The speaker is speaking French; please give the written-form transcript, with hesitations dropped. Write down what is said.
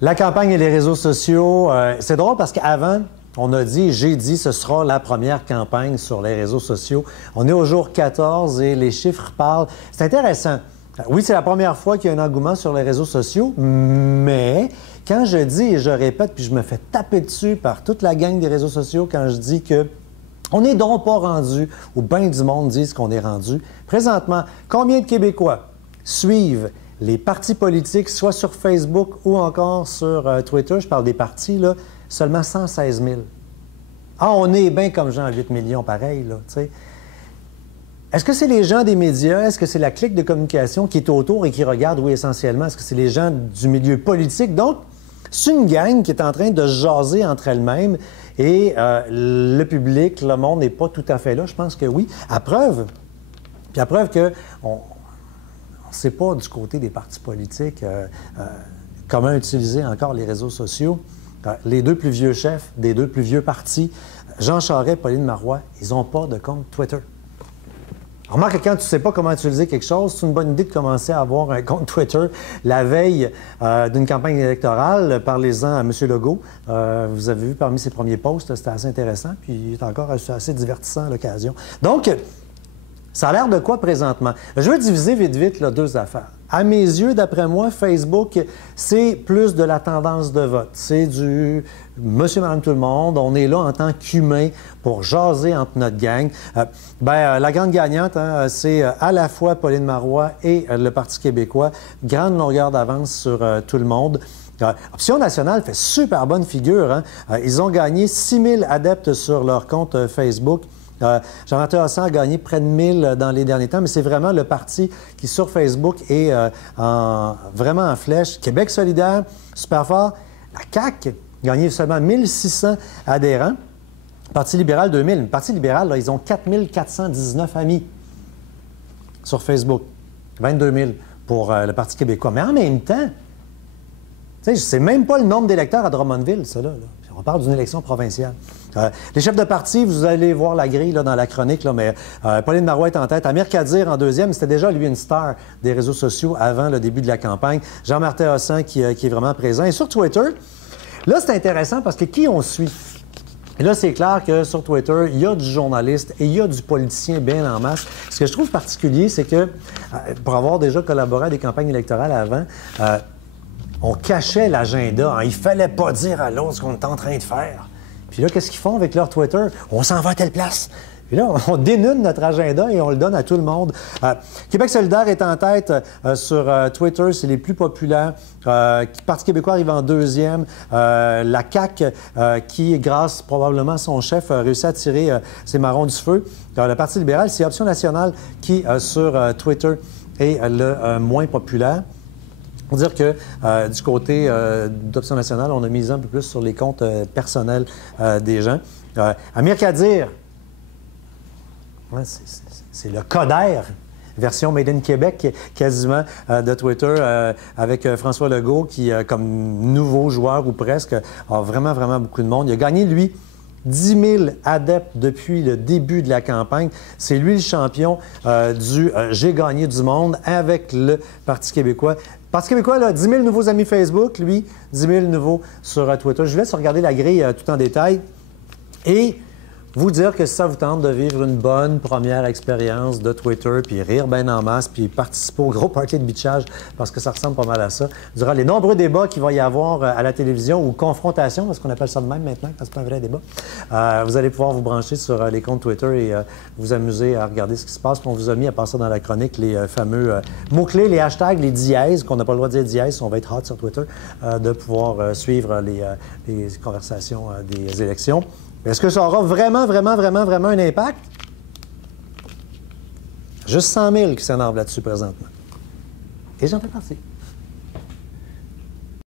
La campagne et les réseaux sociaux, c'est drôle parce qu'avant, on a dit, j'ai dit, ce sera la première campagne sur les réseaux sociaux. On est au jour 14 et les chiffres parlent. C'est intéressant. Oui, c'est la première fois qu'il y a un engouement sur les réseaux sociaux, mais quand je dis et je répète, puis je me fais taper dessus par toute la gang des réseaux sociaux quand je dis que on n'est donc pas rendu, ou bien du monde disent qu'on est rendu. Présentement, combien de Québécois suivent les partis politiques, soit sur Facebook ou encore sur Twitter, je parle des partis, là, seulement 116 000. Ah, on est bien comme gens à 8 millions, pareil, là, tu sais. Est-ce que c'est les gens des médias? Est-ce que c'est la clique de communication qui est autour et qui regarde? Oui, essentiellement. Est-ce que c'est les gens du milieu politique? Donc, c'est une gang qui est en train de jaser entre elles-mêmes et le public, le monde n'est pas tout à fait là. Je pense que oui. À preuve que on ne sait pas du côté des partis politiques comment utiliser encore les réseaux sociaux. Les deux plus vieux chefs des deux plus vieux partis, Jean Charest et Pauline Marois, ils n'ont pas de compte Twitter. Remarque que quand tu ne sais pas comment utiliser quelque chose, c'est une bonne idée de commencer à avoir un compte Twitter la veille d'une campagne électorale. Parlez-en à M. Legault. Vous avez vu parmi ses premiers posts, c'était assez intéressant, puis il est encore assez divertissant à l'occasion. Donc, ça a l'air de quoi présentement? Je veux diviser vite là, deux affaires. À mes yeux, d'après moi, Facebook, c'est plus de la tendance de vote. C'est du monsieur, madame, tout le monde. On est là en tant qu'humain pour jaser entre notre gang. La grande gagnante, hein, c'est à la fois Pauline Marois et le Parti québécois. Grande longueur d'avance sur tout le monde. Option nationale fait super bonne figure. Hein? Ils ont gagné 6 000 adeptes sur leur compte Facebook. Jean-Martin Hossan a gagné près de 1000 dans les derniers temps, mais c'est vraiment le parti qui, sur Facebook, est vraiment en flèche. Québec solidaire, super fort. La CAQ a gagné seulement 1600 adhérents. Parti libéral, 2000. Le Parti libéral, là, ils ont 4419 amis sur Facebook. 22 000 pour le Parti québécois. Mais en même temps, tu sais, c'est même pas le nombre d'électeurs à Drummondville, ça, là. On parle d'une élection provinciale. Les chefs de parti, vous allez voir la grille là, dans la chronique, là, mais Pauline Marois est en tête. Amir Kadir en deuxième. C'était déjà, lui, une star des réseaux sociaux avant le début de la campagne. Jean-Martin Hossan qui est vraiment présent. Et sur Twitter, là, c'est intéressant parce que qui on suit? Et là, c'est clair que sur Twitter, il y a du journaliste et il y a du politicien bien en masse. Ce que je trouve particulier, c'est que, pour avoir déjà collaboré à des campagnes électorales avant, on cachait l'agenda. Hein. Il fallait pas dire à l'autre ce qu'on était en train de faire. Puis là, qu'est-ce qu'ils font avec leur Twitter? On s'en va à telle place. Puis là, on dénude notre agenda et on le donne à tout le monde. Québec solidaire est en tête sur Twitter. C'est les plus populaires. Parti québécois arrive en deuxième. La CAQ, qui, grâce probablement à son chef, a réussi à tirer ses marrons du feu. Le Parti libéral, c'est Option nationale qui, sur Twitter, est le moins populaire. Pour dire que du côté d'Option nationale, on a misé un peu plus sur les comptes personnels des gens. Amir Kadir, ouais, c'est le Coder, version Made in Québec, quasiment, de Twitter, avec François Legault, qui, comme nouveau joueur ou presque, a vraiment, vraiment beaucoup de monde. Il a gagné, lui, 10 000 adeptes depuis le début de la campagne. C'est lui le champion du « J'ai gagné du monde » avec le Parti québécois. Parti québécois, là, 10 000 nouveaux amis Facebook, lui, 10 000 nouveaux sur Twitter. Je vous laisse regarder la grille tout en détail et vous dire que si ça vous tente de vivre une bonne première expérience de Twitter, puis rire bien en masse, puis participer au gros party de bitchage, parce que ça ressemble pas mal à ça, durant les nombreux débats qu'il va y avoir à la télévision, ou confrontations, parce qu'on appelle ça de même maintenant, parce que c'est pas un vrai débat, vous allez pouvoir vous brancher sur les comptes Twitter et vous amuser à regarder ce qui se passe. Puis on vous a mis à passer dans la chronique les fameux mots-clés, les hashtags, les dièses, qu'on n'a pas le droit de dire dièses, on va être hot sur Twitter, de pouvoir suivre les conversations des élections. Est-ce que ça aura vraiment un impact? Juste 100 000 qui s'énervent là-dessus présentement. Et j'en fais partie.